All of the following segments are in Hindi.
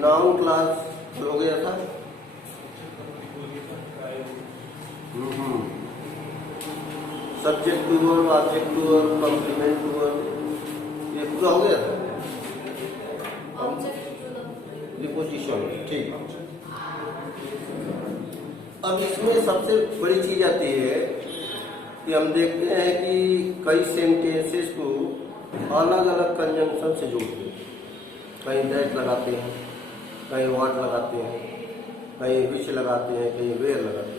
नाउन क्लास हो गया था। Subject to verb, object to verb, complement to verb, ये पूरा हो गया था। प्रीपोजिशन, ठीक। अब इसमें सबसे बड़ी चीज आती है कि हम देखते हैं कि कई सेंटेंसेस को अलग अलग कंजंक्शन से जोड़ते हैं। कहीं दैट लगाते हैं, कहीं व्हाट लगाते हैं, कहीं विच लगाते हैं, कहीं वेयर लगाते हैं।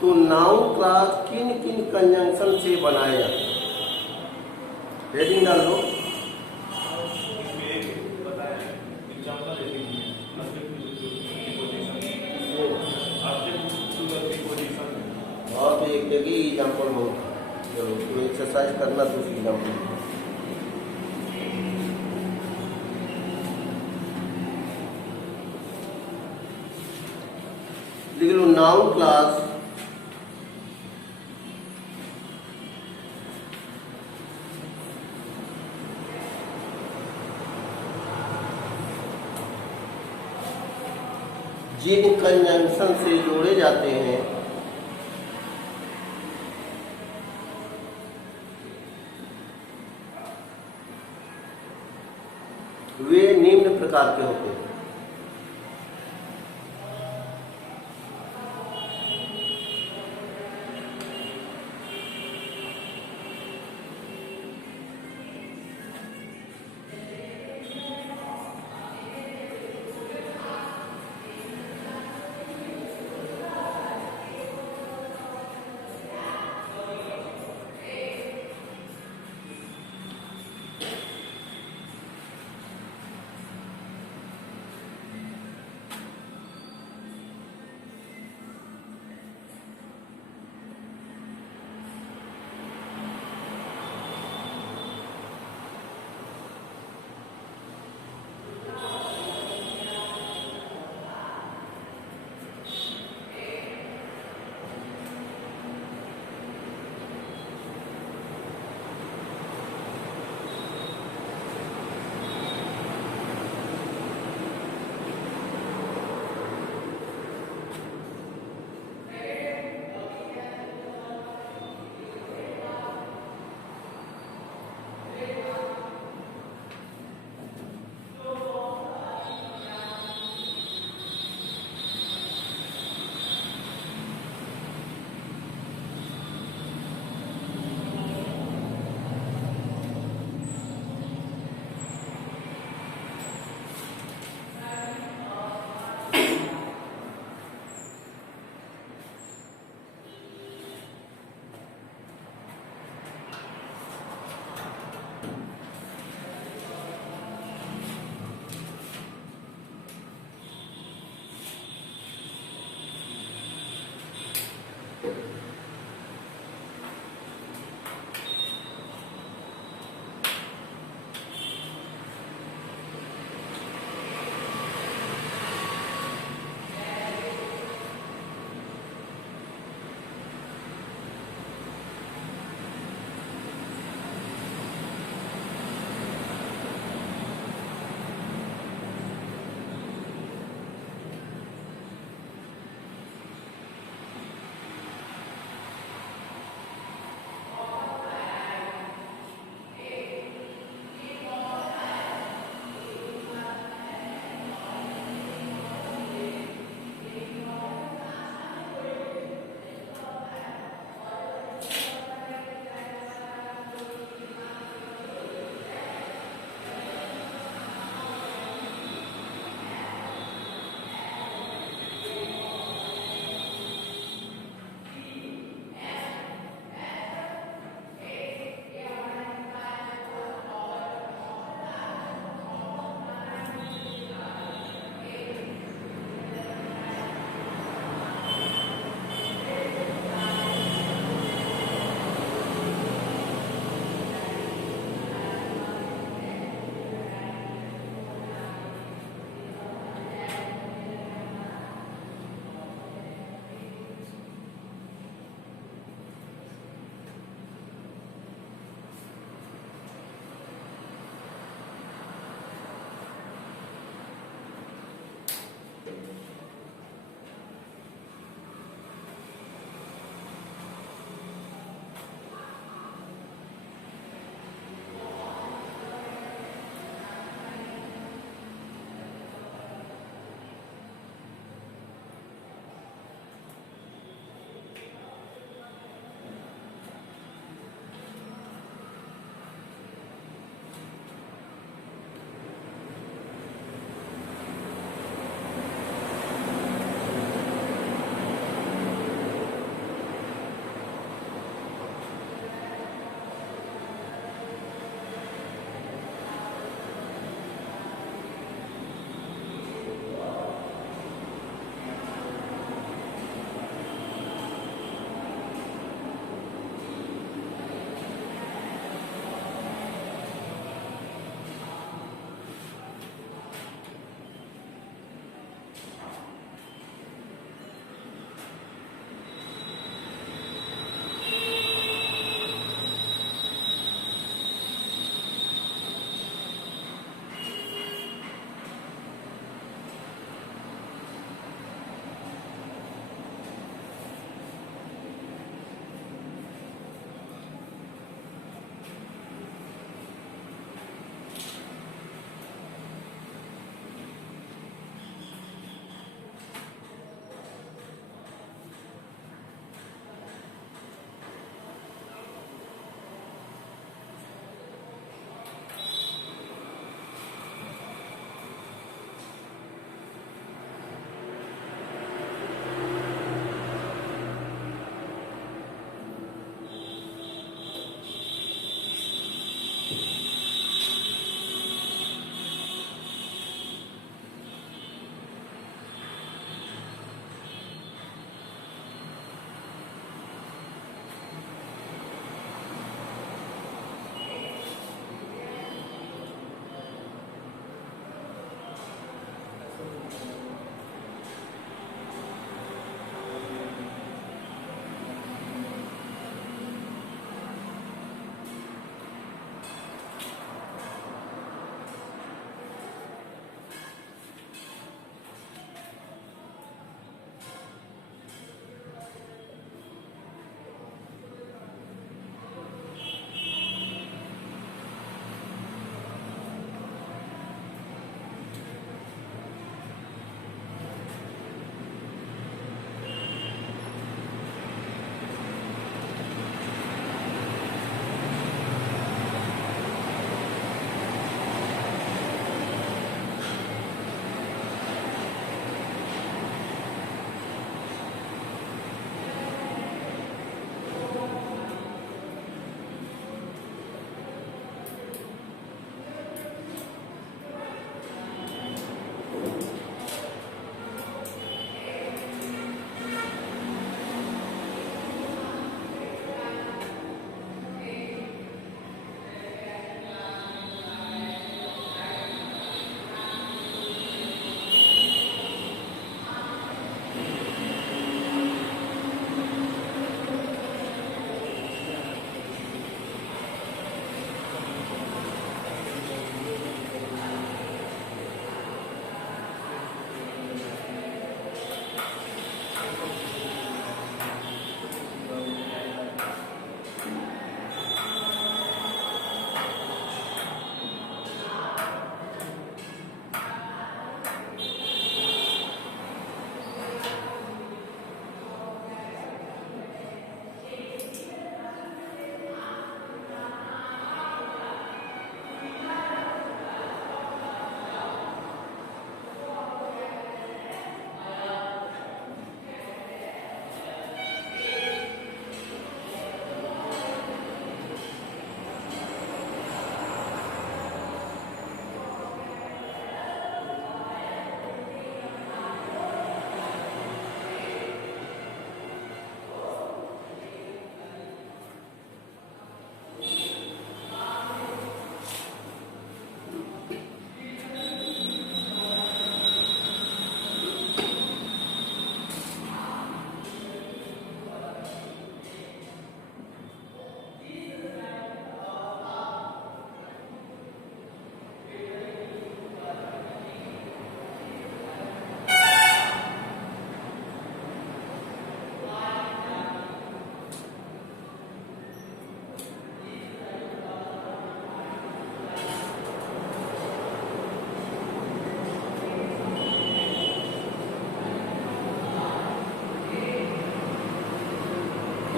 तो नाउन क्लास किन किन कंजंक्शन से बनाया जाता है? हेडिंग डाल लो। और तो एक जगह एग्जाम्पल बहुत है। चलो तो एक्सरसाइज करना तो एग्जाम्पल लिख लो। नाउन क्लास जिन कंजंक्शन से जोड़े जाते हैं वे निम्न प्रकार के होते हैं।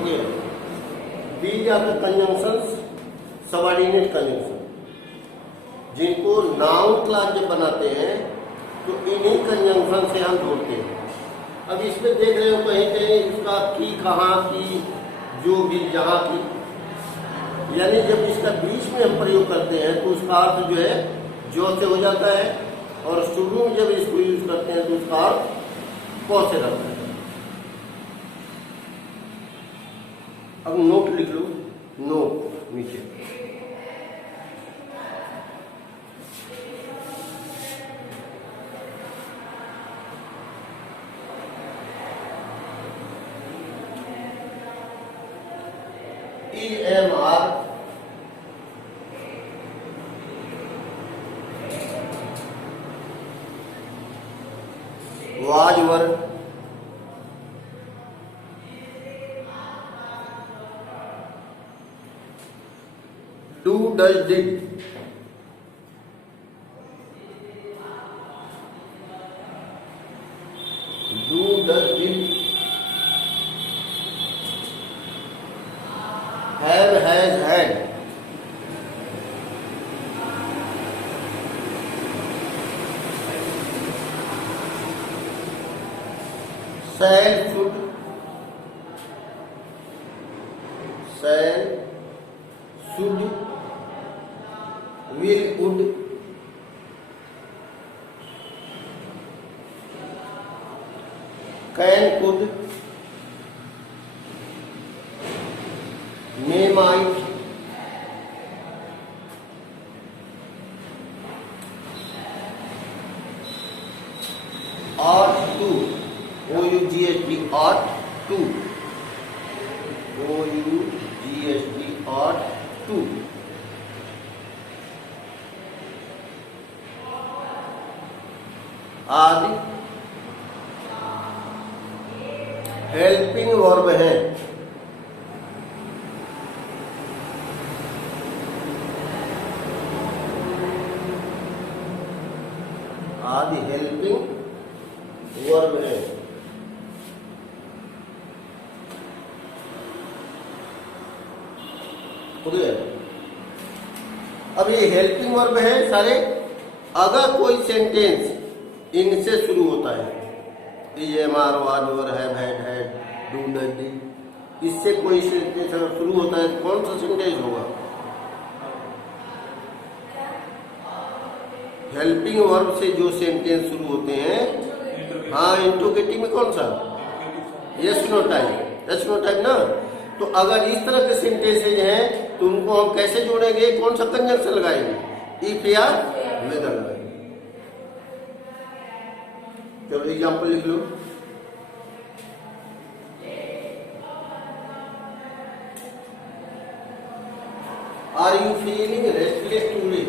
Okay, these are the conjunctions, subordinate conjunction, जिनको नाउन क्लास जब बनाते हैं तो इन्हीं कंजंक्शन से हम जोड़ते हैं। अब इसमें देख रहे हो कहीं कहीं इसका की, कहाँ की, जो भी, जहाँ की, यानी जब इसका बीच में हम प्रयोग करते हैं तो उसका अर्थ जो है जो से हो जाता है, और शुरू में जब इसको यूज करते हैं तो उसका अर्थ क से रहता है। अब नोट लिख लो, नोट नीचे, EMR was your do does did, do does did, have has had, shall should, will would, can could, may might, ought to, O-U-G-H-T, ought to, O-U-G-H-T, ought to, आदि हेल्पिंग वर्ब है। आदि हेल्पिंग वर्ब है। अब ये हेल्पिंग वर्ब है सारे। अगर कोई सेंटेंस इनसे शुरू होता है, EMR, was, were, have, had, do, does, did, इससे कोई सेंटेंस अगर शुरू होता है तो कौन सा सेंटेंस होगा? हेल्पिंग वर्ब से जो सेंटेंस शुरू होते हैं, हाँ, इंट्रोगेटिव में कौन सा? Yes no time, yes no time ना। तो अगर इस तरह के सेंटेंसेज हैं तो उनको हम कैसे जोड़ेंगे? कौन सा कंजंक्शन लगाएंगे? इफ या वेदर लगाएंगे। चलो एग्जाम्पल लिख लो। Are you feeling restless today?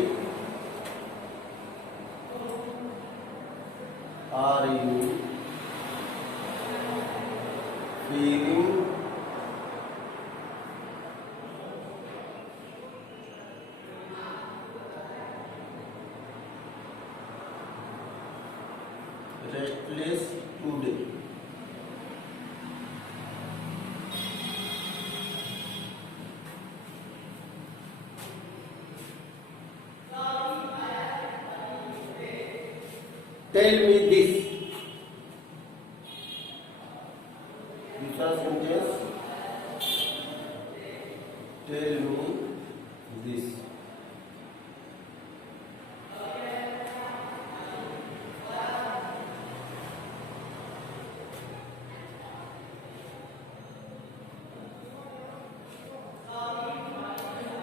Are you feeling restless today? Tell me this. दूसरा सेंटेंस, tell me this.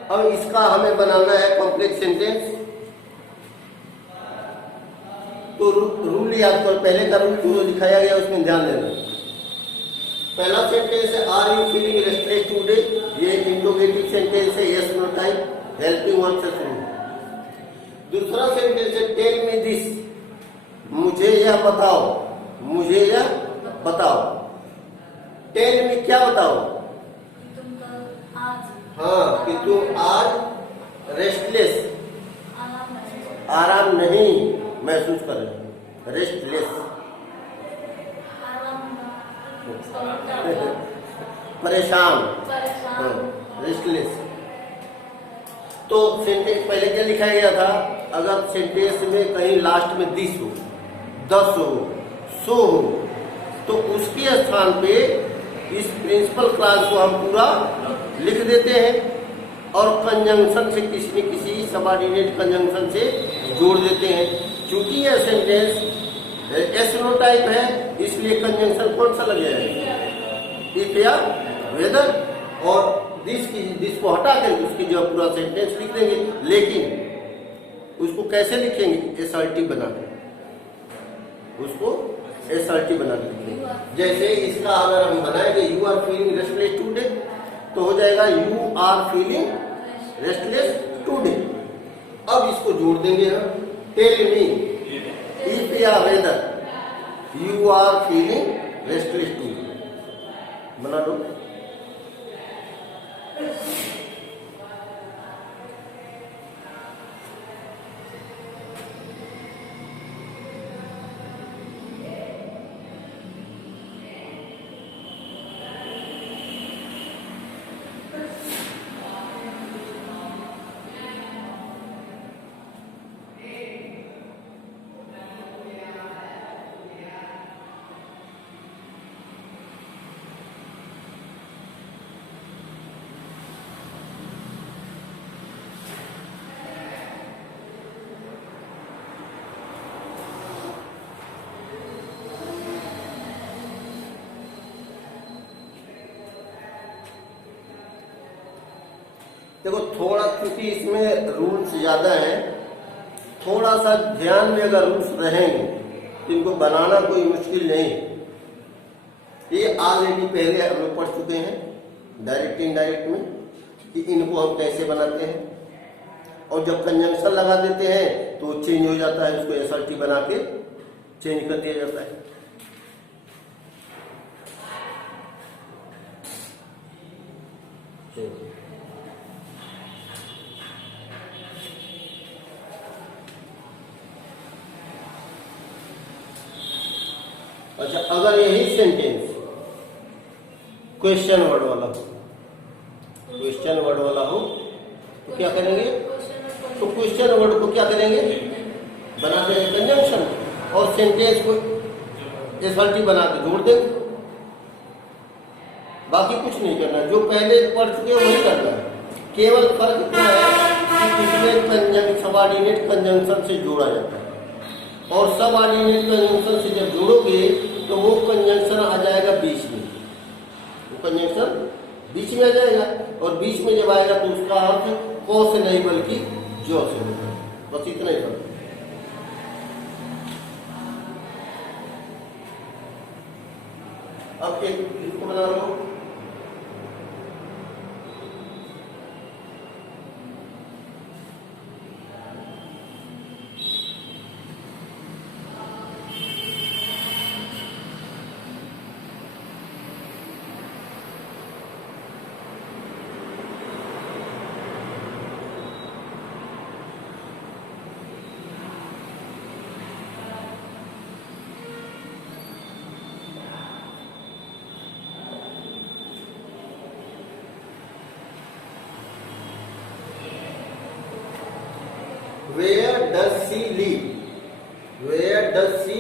अब इसका हमें बनाना है कॉम्प्लेक्स सेंटेंस। तो रूल याद करो, पहले का रूल जो दिखाया गया उसमें ध्यान देना। पहला सेंटेंस है are you feeling restless today, ये इंट्रोगेटिव सेंटेंस है, yes no type, helping verb से शुरू। दूसरा सेंटेंस है टेल मी दिस, मुझे यह बताओ, मुझे यह बताओ। टेल मी क्या बताओ? हाँ, कि तुम आज रेस्टलेस, आराम नहीं महसूस कर रहे हो, रेस्टलेस। परेशान, रेस्टलेस। तो सेंटेंस पहले क्या लिखा गया था, अगर सेंटेंस में कहीं लास्ट में दिस हो, दस हो, सो हो, तो उसके स्थान पे इस प्रिंसिपल क्लास को हम पूरा लिख देते हैं और कंजंक्शन से किसी न किसी सबऑर्डिनेट कंजंक्शन से जोड़ देते हैं। क्योंकि यह सेंटेंस एस नो टाइप है, इसलिए कंजंक्शन कौन सा लग जाएगा, इफ या वेदर, और दिस को हटा कर उसकी जो पूरा सेंटेंस लिख देंगे। लेकिन उसको कैसे लिखेंगे, एसआरटी बना के, उसको एसआरटी बना के लिखेंगे। जैसे इसका अगर हम बनाएंगे you are feeling restless today, तो हो जाएगा you are feeling restless today. अब इसको जोड़ देंगे हम, टेल मी इफ या whether you are feeling restless today, बना दो। देखो थोड़ा, क्योंकि इसमें रूल्स ज्यादा हैं, थोड़ा सा ध्यान में अगर रूल्स रहेंगे तो इनको बनाना कोई मुश्किल नहीं। ये ऑलरेडी पहले हम लोग पढ़ चुके हैं डायरेक्ट इनडायरेक्ट में कि इनको हम कैसे बनाते हैं, और जब कंजंक्शन लगा देते हैं तो चेंज हो जाता है, उसको एसआरटी बना के चेंज कर दिया जाता है। अच्छा, अगर यही सेंटेंस क्वेश्चन वर्ड वाला हो, क्वेश्चन वर्ड वाला हो तो क्या करेंगे, तो क्वेश्चन वर्ड को क्या करेंगे, बना देंगे कंजंक्शन, और सेंटेंस को एसआरटी बना के जोड़ देंगे। बाकी कुछ नहीं करना, जो पहले पढ़ चुके हैं वही करना है। केवल फर्क इतना है कि इसमें सबऑर्डिनेट कंजंक्शन से जोड़ा जाता है, और सबऑर्डिनेट कंजंक्शन से जब जोड़ोगे तो वो कंजंक्शन आ जाएगा बीच में, वो कंजंक्शन बीच में आ जाएगा, और बीच में जब आएगा तो उसका अर्थ को से नहीं बल्कि जो से होगा। बस इतना ही फर्क। अब एक इसको बना लो, Where does she live? Where does she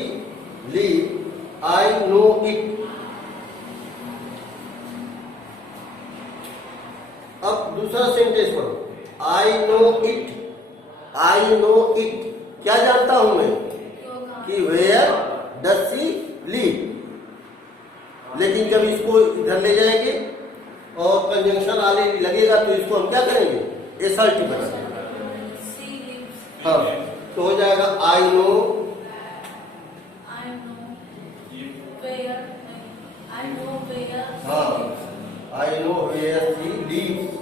live? I know it. अब दूसरा सेंटेंस पढ़ो, I know it. I know it. क्या जानता हूं मैं कि where does she live, लेकिन जब इसको इधर ले जाएंगे और कंजंक्शन आने लगेगा तो इसको हम क्या करेंगे, एसआरटी बना देंगे। हाँ, तो हो जाएगा आई नो वेयर, हाँ I know where she lives.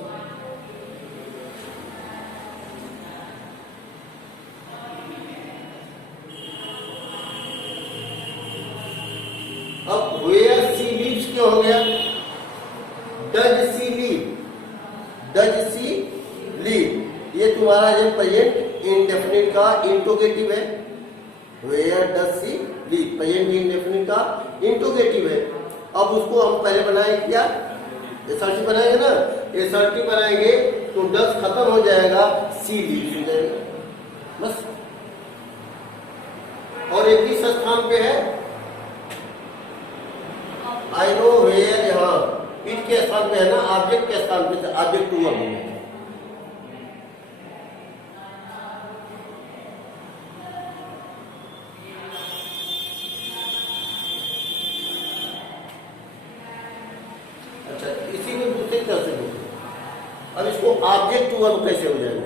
अब वेयर शी लिव्स क्यों हो गया, does she live, does she live, ये तुम्हारा जो प्रेजेंट इंडेफिनिट का इंटरोगेटिव है। Where does she live present indefinite का इंटरोगेटिव है। अब उसको हम पहले बनाए क्या, SRT बनाएंगे ना, SRT बनाएंगे तो डस खत्म हो जाएगा, सी लीव्स हो जाएगा बस। और एक ही स्थान पे है, आई नो वेयर, यहाँ इट के स्थान पे है ना, ऑब्जेक्ट के स्थान पे, ऑब्जेक्ट टू वर्ब है। अच्छा, इसी को दूसरी तरह से देखो, अब इसको ऑब्जेक्ट टू वर्ब कैसे हो जाएगा?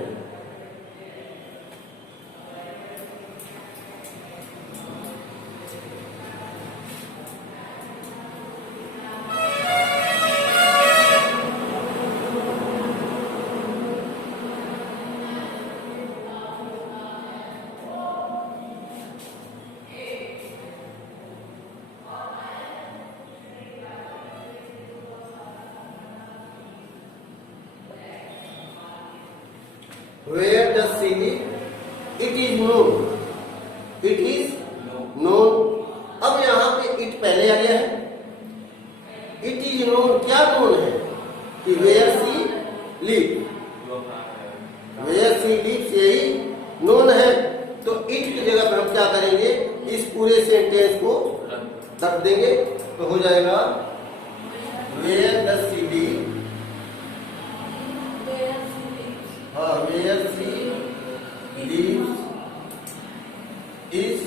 Where does she live? It is known. It is known. अब यहाँ पे it पहले आ गया है। It is known, क्या known है कि where she live, where she lives यही known है। तो it की जगह पर हम क्या करेंगे, इस पूरे सेंटेंस को रख देंगे तो हो जाएगा where does she live, where she lives is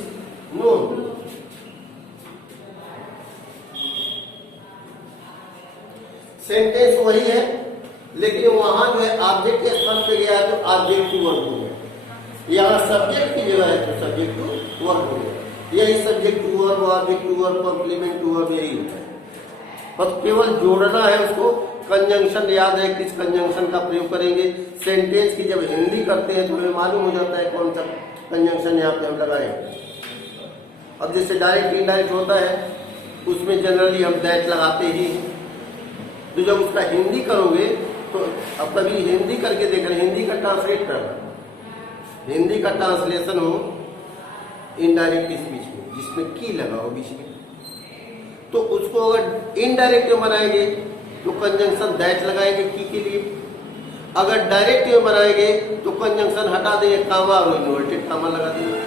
known। Sentence वही है, लेकिन वहां जो है ऑब्जेक्ट के स्थान पे गया तो ऑब्जेक्ट टू वर्ब हो गया। यहाँ सब्जेक्ट की जगह है तो सब्जेक्ट टू वर्ब हो गया। यही subject to verb, object to verb, complement to verb यही होता है। बस केवल जोड़ना है उसको। कंजंक्शन याद है, किस कंजंक्शन का प्रयोग करेंगे। सेंटेंस की जब हिंदी करते हैं तो हमें मालूम हो जाता है कौन सा कंजंक्शन यहाँ पे हम लगाएं। अब जैसे डायरेक्ट इनडायरेक्ट होता है उसमें जनरली हम दैट लगाते ही, तो जब उसका हिंदी करोगे तो अब कभी हिंदी करके देख रहे, हिंदी का ट्रांसलेट करना, हिंदी का ट्रांसलेशन हो इनडायरेक्ट स्पीच में जिसमें की लगा हो बीच में, तो उसको अगर इनडायरेक्ट में बनाएंगे तो कंजंक्शन दैट लगाएंगे की के लिए। अगर डायरेक्ट में बनाएंगे तो कंजंक्शन हटा देंगे, कामा और इन्वर्टेड कामा लगा देंगे।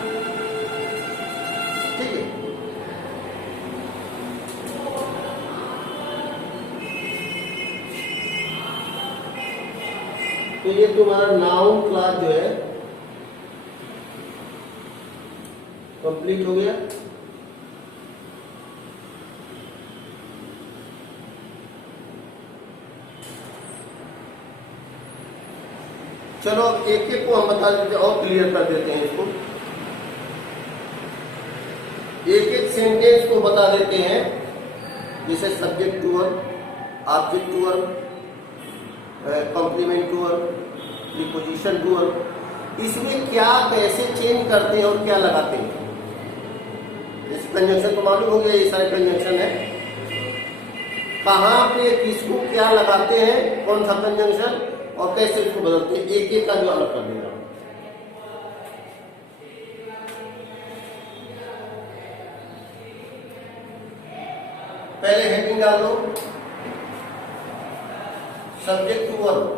ठीक है, तो ये तुम्हारा नाउन क्लास जो है कंप्लीट हो गया। चलो अब एक एक को हम बता देते हैं और क्लियर कर देते हैं इसको। एक एक सेंटेंस को बता देते हैं, जैसे subject to verb, object to verb, complement to verb, preposition to verb, इसमें क्या कैसे चेंज करते हैं और क्या लगाते हैं। जैसे कंजंक्शन तो मालूम हो गया, ये सारे कंजंक्शन है, कहाँ पे किसको क्या लगाते हैं, कौन सा कंजंक्शन और कैसे इसको बदलते हैं, एक एक का जो अलग कर देगा। पहले हेडिंग डाल दो, सब्जेक्ट टू वर्ब।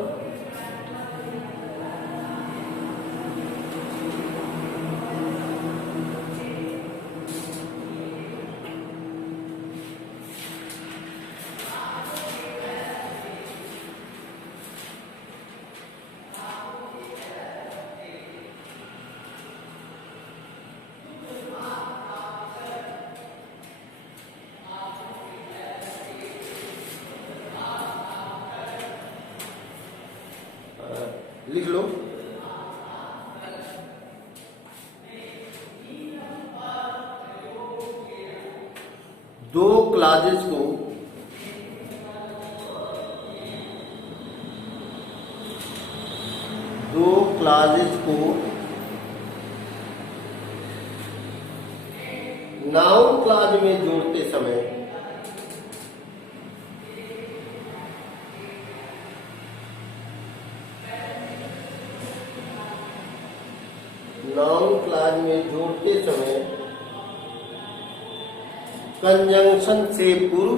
लिख लो, दो क्लासेस को नाउन क्लास में जोड़ते समय कंजंक्शन से पूर्व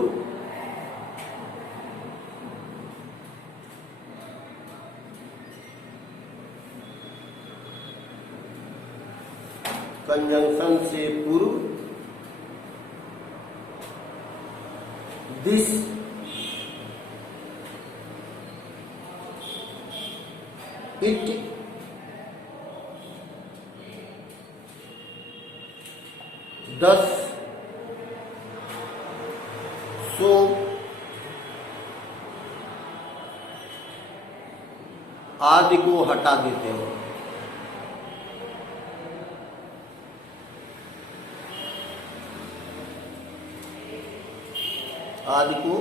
कंजंक्शन से पूर्व दिस इट दस सो आदि को हटा देते हैं। आदि को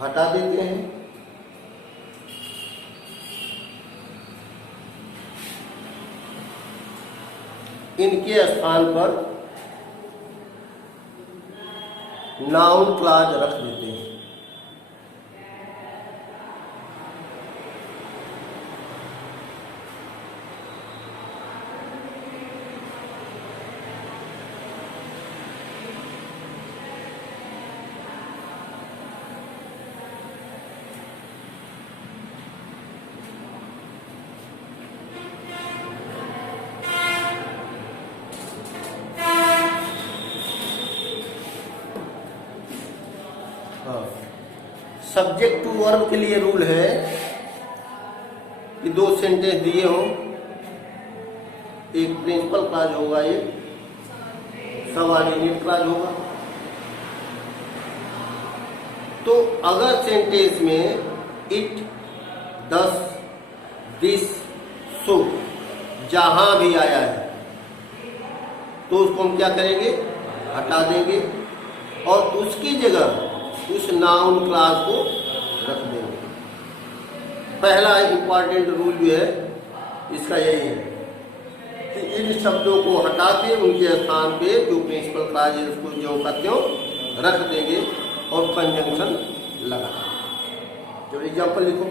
हटा देते हैं। इनके स्थान पर नाउन क्लॉज रख देते हैं। सब्जेक्ट टू वर्ब के लिए रूल है कि दो सेंटेंस दिए हों, एक प्रिंसिपल क्लॉज होगा, एक सबऑर्डिनेट क्लॉज होगा। तो अगर सेंटेंस में इट, दस, दिस, सो जहां भी आया है तो उसको हम क्या करेंगे, हटा देंगे और उसकी जगह उस नाउन क्लॉज को रख देंगे। पहला इंपॉर्टेंट रूल जो है इसका यही है कि इन शब्दों को हटा के उनके स्थान पे जो प्रिंसिपल क्लॉज है उसको जो का त्यों रख देंगे और कंजंक्शन लगा। जब एग्जाम्पल लिखो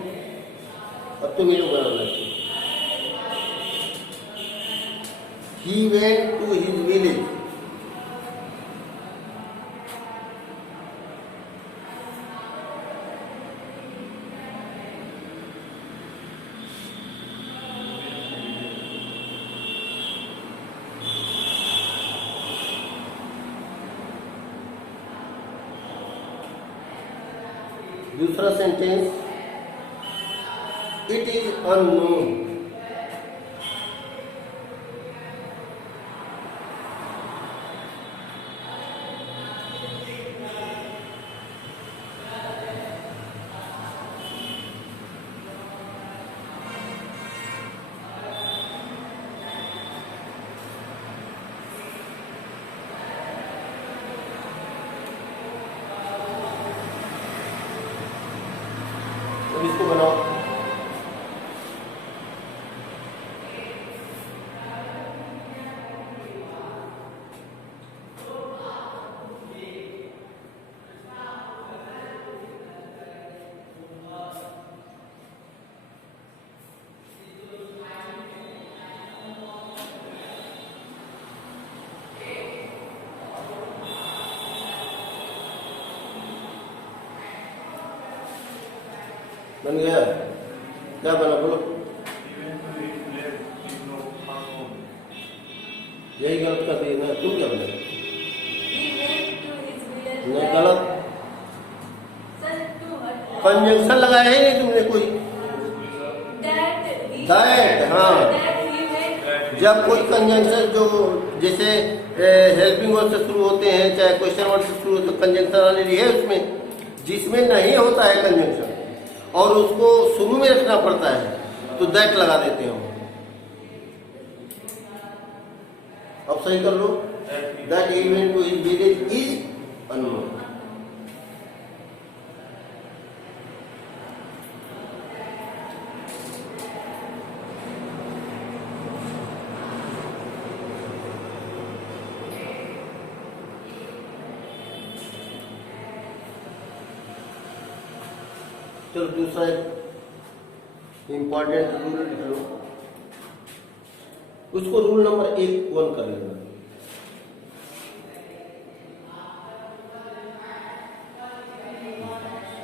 और तुम ये बनाना चाहिए। He went to his village. दूसरा सेंटेंस, इट इज अननोन। इसको बनाओ। बन गया? क्या बना बोलो? यही गलत कर दिए ना, तुम क्या बना? नहीं, गलत। कंजंक्शन लगाया है नहीं तुमने कोई? दैट, हाँ। जब कोई कंजंक्शन जो जैसे हेल्पिंग वर्ड से शुरू होते हैं चाहे क्वेश्चन वर्ड से शुरू होते, कंजंक्शन ऑलरेडी है उसमें। जिसमें नहीं होता है कंजंक्शन और उसको शुरू में रखना पड़ता है तो दैट लगा देते हो। अब सही कर लो। That event to his village is unknown. चलो दूसरा इंपॉर्टेंट रूल लिख लो, उसको रूल नंबर 1 कर लेना।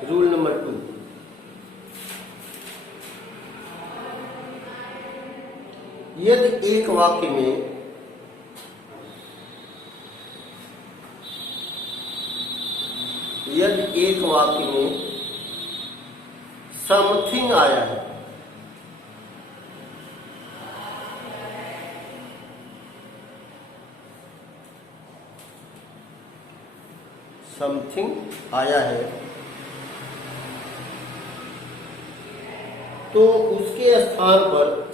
रूल नंबर 2, यदि एक वाक्य में एक वाक्य में समथिंग आया है, समथिंग आया है, तो उसके स्थान पर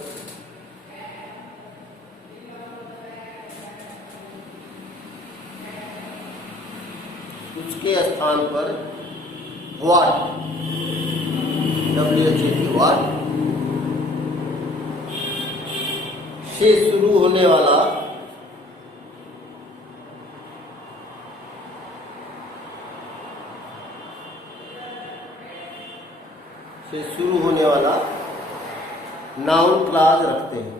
व्हाट, WHAT व्हाट से शुरू होने वाला नाउन क्लॉज रखते हैं।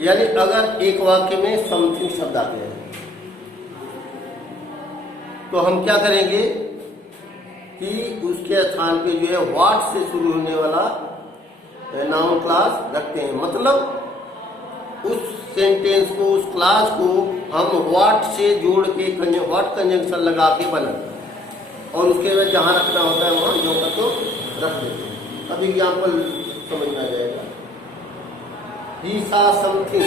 यानी अगर एक वाक्य में समथिंग शब्द आते हैं तो हम क्या करेंगे कि उसके स्थान पे जो है व्हाट से शुरू होने वाला नाउन क्लास रखते हैं। मतलब उस सेंटेंस को, उस क्लास को हम व्हाट से जोड़ के व्हाट कंजंक्शन लगा के बनाते हैं और उसके बाद जहाँ रखना होता है वहाँ जो का तो रख देते हैं। अब एग्जाम्पल समझ में आ जाएगा। He saw something,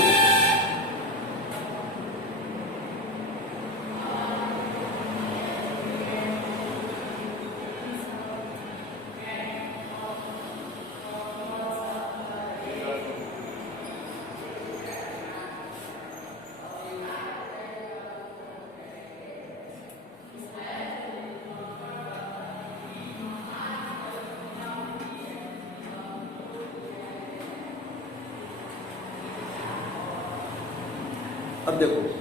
अब देखो